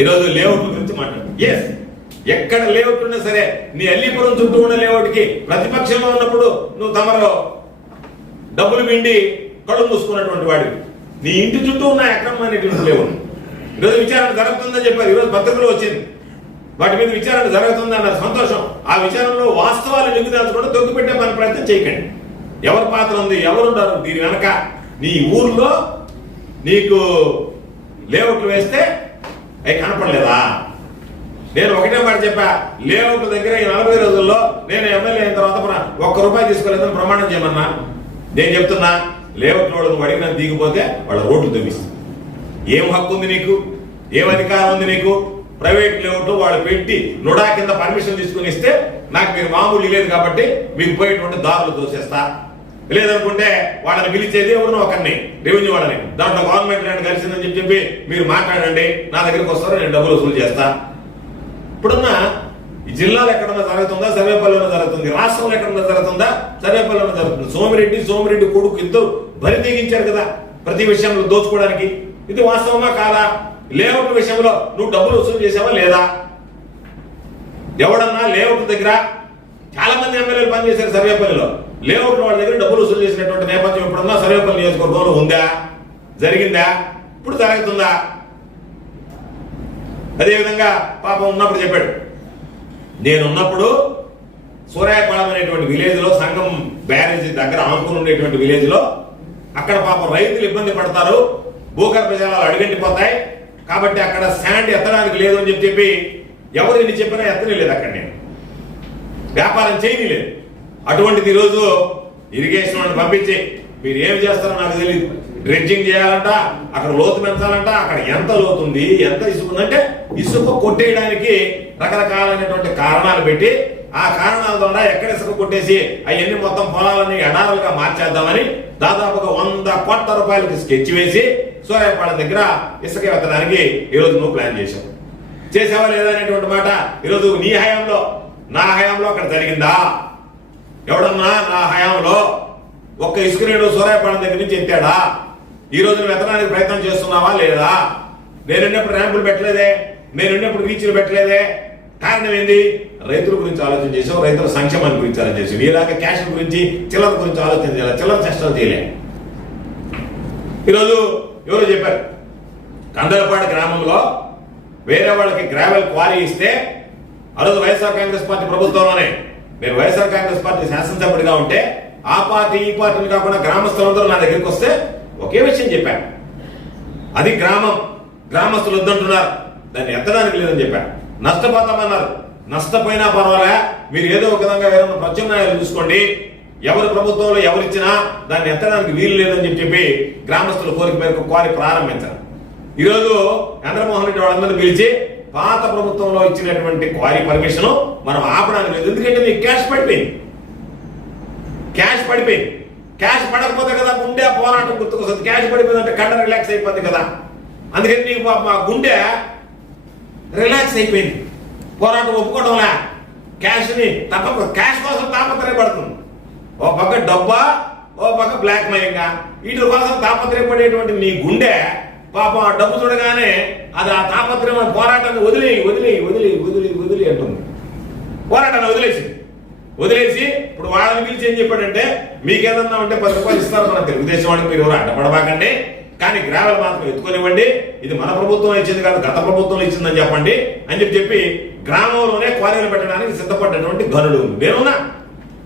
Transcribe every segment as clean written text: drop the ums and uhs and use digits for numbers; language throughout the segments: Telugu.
ఈరోజు లేఅవుట్ల గురించి మాట్లాడు. ఎస్, ఎక్కడ లేఅవుట్ ఉన్నా సరే, నీ అల్లీపురం చుట్టూ ఉన్న లేఅవుట్కి ప్రతిపక్షంలో ఉన్నప్పుడు నువ్వు తమరు డబ్బులు మిండి కళ్ళు మూసుకున్నటువంటి వాడివి. నీ ఇంటి చుట్టూ ఉన్న అక్రమమైనటువంటి లేఅవుట్ ఈరోజు విచారణ జరుగుతుందని చెప్పారు. ఈరోజు పత్రికలో వచ్చింది, వాటి మీద విచారణ జరుగుతుంది అన్న సంతోషం. ఆ విచారణలో వాస్తవాలు నిగ్గుదాల్చుకుంటే తొక్కిపెట్టే మన ప్రయత్నం చేయకండి. ఎవరి పాత్ర ఉంది, ఎవరున్నారు దీని వెనక? నీ ఊర్లో నీకు లేఅవుట్లు వేస్తే అవి కనపడలేదా? నేను ఒకటే మాట చెప్పా, లేఅవుట్ల దగ్గర ఈ 40 రోజుల్లో నేను ఎమ్మెల్యే అయిన తర్వాత ₹1 తీసుకోలేదని ప్రమాణం చేయమన్నా. నేను చెప్తున్నా, లేఅవుట్ వాళ్ళు నువ్వు అడిగిన దిగిపోతే వాళ్ళ రోడ్లు తవ్విస్తుంది. ఏం హక్కు ఉంది నీకు? ఏం అధికారం ఉంది నీకు? ప్రైవేట్ లేఅవుట్ వాళ్ళు పెట్టి నుడా కింద పర్మిషన్ తీసుకుని ఇస్తే నాకు మీరు మామూలు లేదు కాబట్టి మీకు పోయేటువంటి దారులు తోసేస్తా. లేదనుకుంటే వాళ్ళని పిలిచేది ఎవరినో ఒకరిని, రెవెన్యూ వాళ్ళని, దాంట్లో గవర్నమెంట్ ల్యాండ్ కలిసిందని చెప్పి మీరు మాట్లాడండి, నా దగ్గరికి వస్తారో నేను డబ్బులు వసూలు చేస్తా. ఇప్పుడున్న ఈ జిల్లాలో ఎక్కడన్నా జరుగుతుందా? సర్వేపల్లిలో జరుగుతుంది. రాష్ట్రంలో ఎక్కడన్నా జరుగుతుందా? సర్వేపల్లిలో జరుగుతుంది. సోమిరెడ్డి కొడుకు ఇద్దరు బరి తెగించారు కదా ప్రతి విషయంలో దోచుకోవడానికి. ఇది వాస్తవమా కాదా? లేఅవుట్ విషయంలో నువ్వు డబ్బులు వసూలు చేసావా లేదా? ఎవడన్నా లేఅవుట్ దగ్గర చాలా మంది ఎమ్మెల్యేలు పనిచేశారు సర్వేపల్లిలో. లేఅవుట్ వాళ్ళ దగ్గర డబ్బులు వసూలు చేసినటువంటి నేపథ్యం ఎప్పుడన్నా సర్వేపల్లి నియోజకవర్గంలో ఉందా? జరిగిందా? ఇప్పుడు జరుగుతుందా? అదేవిధంగా పాపం ఉన్నప్పుడు చెప్పాడు, నేనున్నప్పుడు సూర్యాపాలెం అనేటువంటి విలేజ్ లో, సంగం బ్యారేజీ దగ్గర ఆనుకుని ఉండేటువంటి విలేజ్ లో, అక్కడ పాపం రైతులు ఇబ్బంది పడతారు, భూగర్భ జలాలు అడుగంటిపోతాయి కాబట్టి అక్కడ శాండ్ ఎత్తడానికి లేదు అని చెప్పి ఎవరు ఎన్ని చెప్పినా ఎత్తనే లేదు. అక్కడ నేను వ్యాపారం చేయని లేదు. అటువంటిది ఈరోజు ఇరిగేషన్ వాళ్ళని పంపించి మీరు ఏమి చేస్తారో నాకు తెలియదు, డ్రెడ్జింగ్ చేయాలంట, అక్కడ లోతు పెంచాలంట, అక్కడ ఎంత లోతుంది, ఎంత ఇసుక ఉందంటే ఇసుక కొట్టేయడానికి రకరకాలైనటువంటి కారణాలు పెట్టి, ఆ కారణాల ద్వారా ఎక్కడ ఇసుక కొట్టేసి అవన్నీ మొత్తం పొలాలని ఎడారులుగా మార్చేద్దామని దాదాపుగా ₹100 కోట్ల స్కెచ్ వేసి సూర్యాపాలెం దగ్గర ఇసుక ఎత్తడానికి ఈరోజు నువ్వు ప్లాన్ చేసావా లేదా అనేటువంటి మాట ఈరోజు నీ హయాంలో, నా హయాంలో అక్కడ జరిగిందా? ఎవడన్నా నా హయాంలో ఒక్క ఇసుక రేటు సూర్యాపాలెం దగ్గర నుంచి ఎత్తాడా? ఈ రోజు నువ్వు ఎత్తడానికి ప్రయత్నం చేస్తున్నావా లేదా? నేనున్నప్పుడు ర్యాంపులు పెట్టలేదే, నేనున్నప్పుడు రీచ్లు పెట్టలేదే. కారణం ఏంది? రైతుల గురించి ఆలోచన చేసావు, రైతుల సంక్షేమాన్ని గురించి ఆలోచన చేసావు. ఇలాగ క్యాష్ గురించి, చిల్లర గురించి ఆలోచన చేయాలి, చిల్లర చేష్టలు చేయలే. ఈరోజు ఎవరు చెప్పారు, కందలపాడు గ్రామంలో వేరే వాళ్ళకి గ్రావెల్ క్వారీ ఇస్తే ఆ రోజు వైఎస్ఆర్ కాంగ్రెస్ పార్టీ ప్రభుత్వంలోనే నేను వైఎస్ఆర్ కాంగ్రెస్ పార్టీ శాసనసభ్యుడిగా ఉంటే ఆ పార్టీ ఈ పార్టీని కాకుండా గ్రామస్తులందరూ నా దగ్గరికి వస్తే ఒకే విషయం చెప్పాను, అది గ్రామస్తులు వద్దంటున్నారు, దాన్ని ఎత్తడానికి లేదని చెప్పాను. నష్టపోతామన్నారు, నష్టపోయినా పర్వాలే, మీరు ఏదో ఒక విధంగా ఏదైనా ప్రత్యామ్నాయాలు చూసుకోండి, ఎవరి ప్రభుత్వంలో ఎవరిచ్చినా దాన్ని ఎత్తడానికి వీలు లేదని చెప్పి గ్రామస్తుల కోరిక మేరకు క్వారీ ప్రారంభించారు. ఈరోజు చంద్రమోహన్ రెడ్డి వాళ్ళందరినీ పిలిచి పాత ప్రభుత్వంలో ఇచ్చినటువంటి క్వారీ పర్మిషన్ మనం ఆపడానికి లేదు, ఎందుకంటే నీకు క్యాష్ పడిపోయింది. క్యాష్ పడకపోతే కదా గుండె పోరాటం గుర్తుకొస్తుంది. క్యాష్ పడిపోయిందంటే కండ రిలాక్స్ అయిపోద్ది కదా, అందుకని నీకు మా గుండె రిలాక్స్ అయిపోయింది. పోరాటం ఒప్పుకోవడంలా, క్యాష్ కోసం తాపత్రయపడుతుంది. ఓ పక్క డబ్బా, ఓ పక్క బ్లాక్ మెయిలింగ్, వీటి కోసం తాపత్రయపడేటువంటి నీ గుండె పాపం ఆ డబ్బు చూడగానే అది ఆ తాపత్రయం పోరాటాన్ని వదిలి అంటుంది. పోరాటాన్ని వదిలేసి ఇప్పుడు వాళ్ళని పిలిచి ఏం చెప్పాడంటే, మీకేదన్నా ఉంటే ₹10 ఇస్తారు మన తెలుగుదేశం వాడికి, మీరు ఎవరు అడ్డపడబాకండి, కానీ గ్రావెల్ మాత్రం ఎత్తుకోనివ్వండి, ఇది మన ప్రభుత్వం ఇచ్చింది కాదు గత ప్రభుత్వం ఇచ్చిందని చెప్పండి అని చెప్పి గ్రామంలోనే క్వారీలు పెట్టడానికి సిద్ధపడ్డటువంటి గనుడు.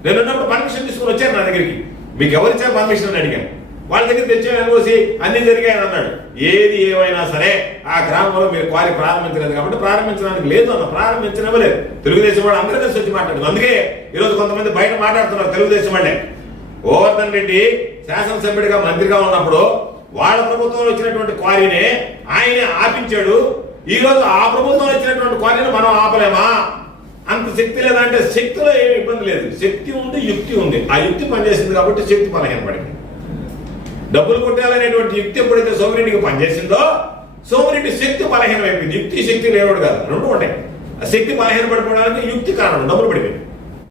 నేనున్నప్పుడు పర్మిషన్ తీసుకుని వచ్చారు నా దగ్గరికి, మీకు ఎవరిచ్చా పర్మిషన్ అని అడిగాను. వాళ్ళ దగ్గర తెచ్చే అనుకోసి అన్ని జరిగాయని అన్నాడు. ఏది ఏమైనా సరే ఆ గ్రామంలో మీరు క్వారీ ప్రారంభించలేదు కాబట్టి ప్రారంభించడానికి లేదు అన్న, ప్రారంభించనివ్వలేదు. తెలుగుదేశం వాళ్ళు అందరూ కలిసి వచ్చి మాట్లాడుతున్నారు. అందుకే ఈరోజు కొంతమంది బయట మాట్లాడుతున్నారు తెలుగుదేశం వాళ్ళే. గోవర్ధన్ రెడ్డి శాసనసభ్యుడిగా మంత్రిగా ఉన్నప్పుడు వాళ్ళ ప్రభుత్వంలో వచ్చినటువంటి క్వారీని ఆయనే ఆపించాడు. ఈ రోజు ఆ ప్రభుత్వంలో వచ్చినటువంటి క్వారీని మనం ఆపలేమా? అంత శక్తి లేదంటే శక్తిలో ఏమి ఇబ్బంది లేదు, శక్తి ఉంది, యుక్తి ఉంది. ఆ యుక్తి పనిచేసింది కాబట్టి శక్తి బలహీనపడింది. డబ్బులు కొట్టాలనేటువంటి యుక్తి ఎప్పుడైతే సోమిరెడ్డికి పనిచేసిందో సోమిరెడ్డి శక్తి బలహీనమైపోయింది. యుక్తి శక్తి లేవాడు కాదు, రెండు ఉంటాయి. ఆ శక్తి బలహీనపడిపోవడానికి యుక్తి కారణం, డబ్బులు పడిపోయింది.